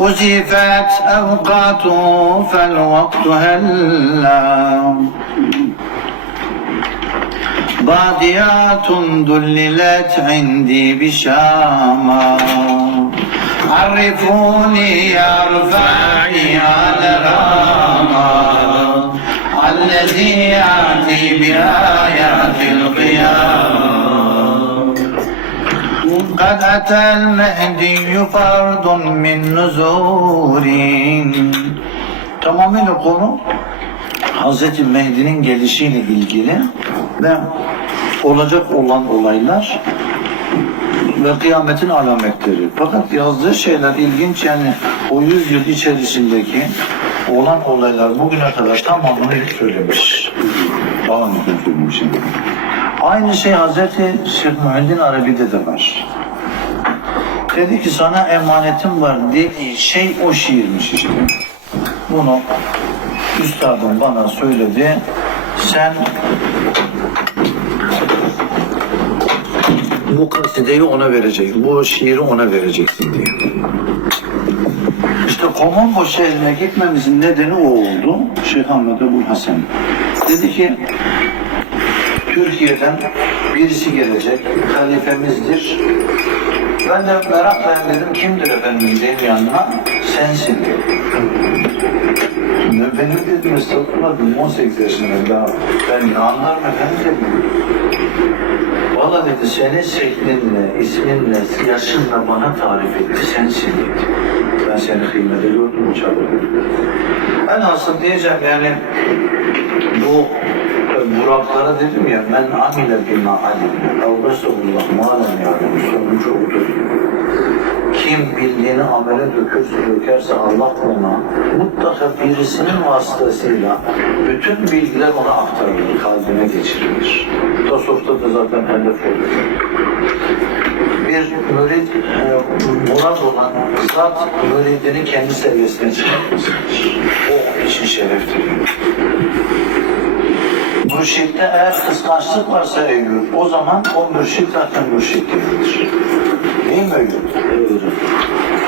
أزفت أوقاته فالوقت هلا. باديات دللت عندي بشامة. عرفوني يا رفاعي على راما. الذي يأتي بآيات القيامة قد أتى المهدي فرد من نزور Tamamıyla konu Hazreti Mehdi'nin gelişiyle ilgili ve olacak olan olaylar ve kıyametin alametleri. Fakat yazdığı şeyler ilginç yani o yüz yıl içerisindeki olan olaylar bugüne kadar tamamını söylemiş. Daha önce söylemiş. Aynı şey Hazreti Şeyh Muhyiddin Arabi'de de var. Dedi ki sana emanetim var dediği şey o şiirmiş işte. Bunu üstadım bana söyledi. Sen bu kasideyi ona vereceksin. Bu şiiri ona vereceksin diye. İşte Komombo şehrine gitmemizin nedeni o oldu. Şeyh Ahmet Ebu Hasan. Dedi ki Türkiye'den birisi gelecek, halifemizdir. Ben de merakla dedim kimdir efendim gideyim yanına? Sensin. Ne benim dedim estağfurullah 18 yaşındayım daha. Ben anlarım efendim dedim. Valla dedi senin şeklinle, isminle, yaşınla bana tarif etti sensin dedi. Ben seni kıymete gördüm uçağı. En asıl diyeceğim yani bu e, Buraklara dedim ya men amile bima alim ev Resulullah malen yani sonucu odur. Kim bildiğini amele dökerse Allah ona mutlaka birisinin vasıtasıyla bütün bilgiler ona aktarılır, kalbine geçirilir. Tasavvufta da zaten hedef olur. Bir mürid e, murad olan zat müridini kendi seviyesine çıkartmasıdır. O için şereftir. Mürşitte eğer kıskançlık varsa Eyyub, o zaman o mürşit zaten mürşit değildir. 恋愛ね。